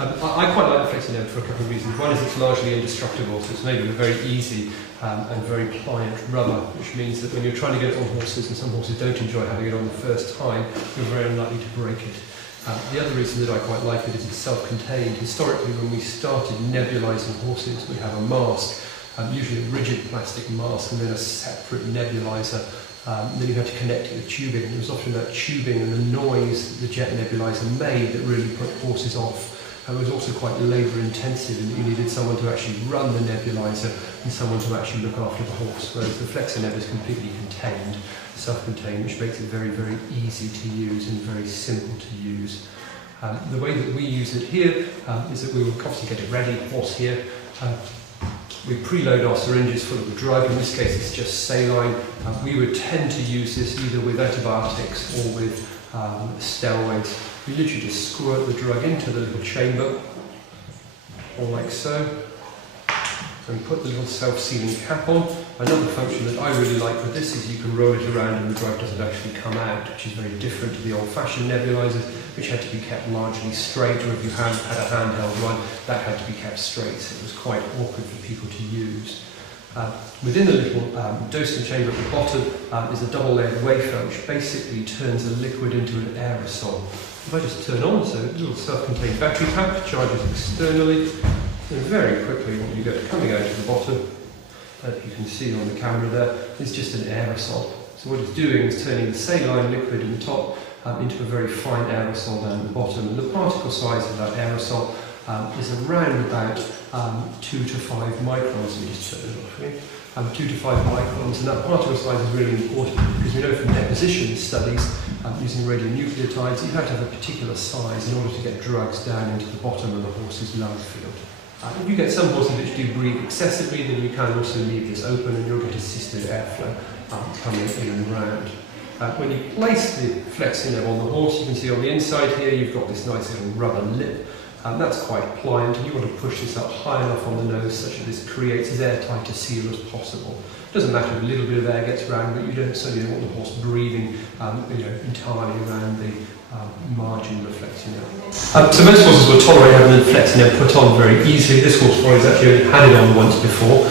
I quite like the Flexineb for a couple of reasons. One is it's largely indestructible, so it's made with a very easy and very pliant rubber, which means that when you're trying to get it on horses, and some horses don't enjoy having it on the first time, you're very unlikely to break it. The other reason that I quite like it is it's self-contained. Historically, when we started nebulizing horses, we have a mask, usually a rigid plastic mask, and then a separate nebulizer. Then you had to connect it with tubing, and it was often that tubing and the noise that the jet nebulizer made that really put horses off. It was also quite labour intensive, and you needed someone to actually run the nebulizer and someone to actually look after the horse, whereas the Flexineb is completely contained, self-contained, which makes it very, very easy to use and very simple to use. The way that we use it here is that we will obviously get it ready, horse here. We preload our syringes full of the drug. In this case it's just saline. We would tend to use this either with antibiotics or with steroids. We literally just squirt the drug into the little chamber, or like so, and put the little self-sealing cap on. Another function that I really like with this is you can roll it around and the drug doesn't actually come out, which is very different to the old-fashioned nebulizers, which had to be kept largely straight, or if you had a handheld one, that had to be kept straight, so it was quite awkward for people to use. Within the little dosing chamber at the bottom is a double-layered wafer, which basically turns a liquid into an aerosol. If I just turn on, so a little self-contained battery pack charges externally, and very quickly what you get coming out of the bottom, that you can see on the camera there, is just an aerosol. So what it's doing is turning the saline liquid in the top into a very fine aerosol down at the bottom, and the particle size of that aerosol is around about 2 to 5 microns. Let me just turn it off here. 2 to 5 microns, and that particle size is really important because we know from deposition studies using radionucleotides you have to have a particular size in order to get drugs down into the bottom of the horse's lung field. If you get some horses which do breathe excessively, then you can also leave this open and you'll get assisted airflow coming in and round. When you place the Flexineb on the horse, you can see on the inside here you've got this nice little rubber lip. That's quite pliant, and you want to push this up high enough on the nose such that this creates as airtight a seal as possible. It doesn't matter if a little bit of air gets around, but you certainly don't want the horse breathing entirely around the margin of the Flexineb. So most horses will tolerate having the Flexineb put on very easily. This horse has actually had it on once before.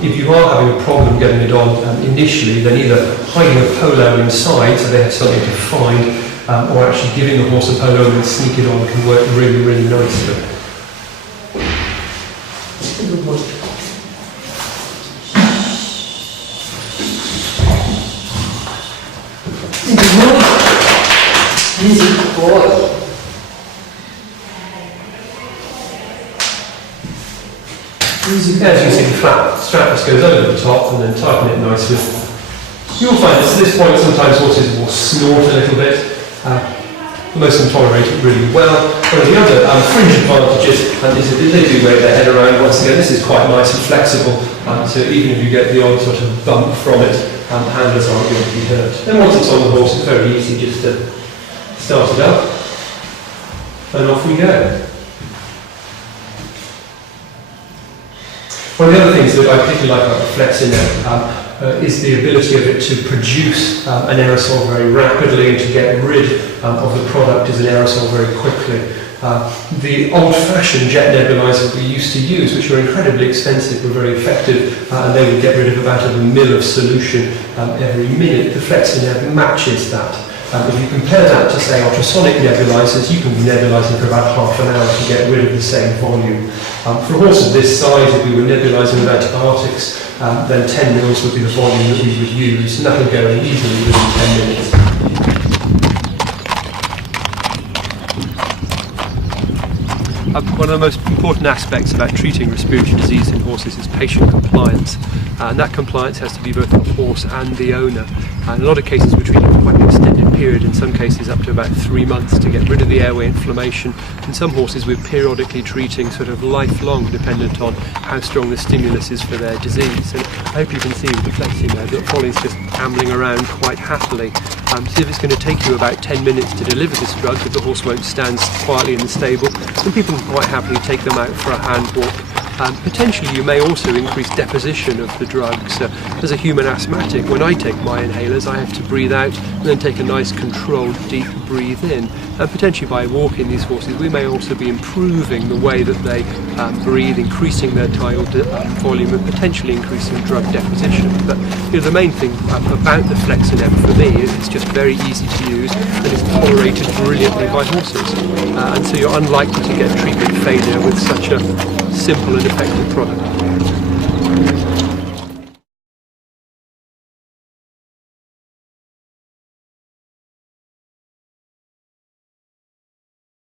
If you are having a problem getting it on initially, then either hiding a polo inside so they have something to find, or actually giving the horse a polo and sneak it on can work really, really nicely. Easy boy. As you can see, the strap just goes over the top and then tighten it nicely. You'll find that at this point sometimes horses will snort a little bit. Most of them tolerate it really well. One of the other fringe advantages is that they do weigh their head around. Once again, this is quite nice and flexible, so even if you get the odd sort of bump from it, handlers aren't going to be hurt. Then once it's on the horse, it's very easy just to start it up, and off we go. One of the other things that I particularly like about the Flexineb is the ability of it to produce an aerosol very rapidly and to get rid of the product as an aerosol very quickly. The old-fashioned jet nebulizers we used to use, which were incredibly expensive, were very effective, and they would get rid of about a mil of solution every minute. The Flexineb matches that. If you compare that to, say, ultrasonic nebulizers, you can be nebulizing for about half an hour to get rid of the same volume. For a horse of this size, if we were nebulizing with antibiotics, then 10 mils would be the volume that we would use, and that would go in easily within 10 minutes. One of the most important aspects about treating respiratory disease in horses is patient compliance, and that compliance has to be both the horse and the owner. And in a lot of cases we're treating for quite an extended period, in some cases up to about 3 months, to get rid of the airway inflammation. In some horses we're periodically treating sort of lifelong, dependent on how strong the stimulus is for their disease. And I hope you can see with the Flexineb that Folly's just ambling around quite happily. So if it's going to take you about 10 minutes to deliver this drug, if the horse won't stand quietly in the stable, then people can quite happily take them out for a hand walk Potentially you may also increase deposition of the drugs. As a human asthmatic, when I take my inhalers, I have to breathe out and then take a nice controlled deep breathe in. And potentially by walking these horses, we may also be improving the way that they breathe, increasing their tidal volume and potentially increasing drug deposition. But the main thing about the Flexineb for me is it's just very easy to use and it's tolerated brilliantly by horses. And so you're unlikely to get treatment failure with such a simple and effective product.